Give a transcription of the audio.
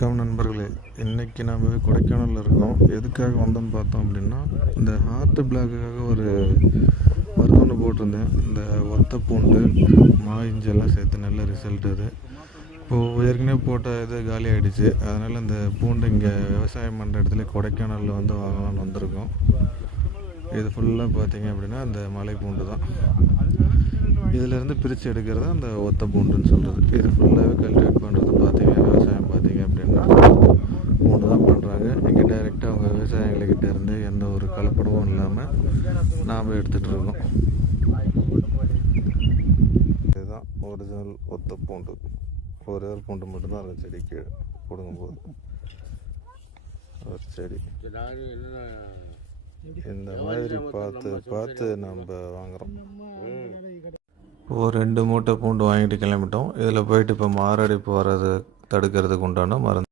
வணக்கம் நண்பர்களே. இன்றைக்கி நாம் கொடைக்கானலில் இருக்கோம். எதுக்காக வந்தோம்னு பார்த்தோம் அப்படின்னா, இந்த ஹார்ட் பிளாக்குக்காக ஒரு மருந்து ஒன்று போட்டிருந்தேன். இந்த ஒத்த பூண்டு இஞ்சி எல்லாம் சேர்த்து நல்ல ரிசல்ட் இது. இப்போது ஏற்கனவே போட்ட இது காலி ஆகிடுச்சு. அதனால் இந்த பூண்டு இங்கே விவசாயம் பண்ணுற இடத்துல கொடைக்கானலில் வாங்கலாம்னு வந்திருக்கோம். இது ஃபுல்லாக பார்த்தீங்க அப்படின்னா இந்த மலை பூண்டு தான். இதிலேருந்து பிரித்து எடுக்கிறது அந்த ஒத்த பூண்டுன்னு சொல்கிறது. இது ஃபுல்லாகவே கல்டிவேட் பண்ணுறது பார்த்தீங்கன்னா விவசாயம் பார்த்தீங்க அப்படின்னா பூண்டு தான் பண்ணுறாங்க. இங்கே டைரெக்டாக அவங்க விவசாயிகள்கிட்ட இருந்து எந்த ஒரு கலப்படமும் இல்லாமல் நாம் எடுத்துகிட்டு இருக்கோம். இதுதான் ஒரிஜினல் ஒத்த பூண்டு. ஒரே ஒரு பூண்டு மட்டும்தான் அந்த செடி கீழே கொடுங்கும்போது ஒரு செடி இந்த மாதிரி பார்த்து நம்ம வாங்குகிறோம். ஒரு 2 மூட்டை பூண்டு வாங்கிட்டு கிளம்பிட்டோம். இதில் போயிட்டு இப்போ மாரடைப்பு வர்றது தடுக்கிறதுக்கு உண்டான மருந்து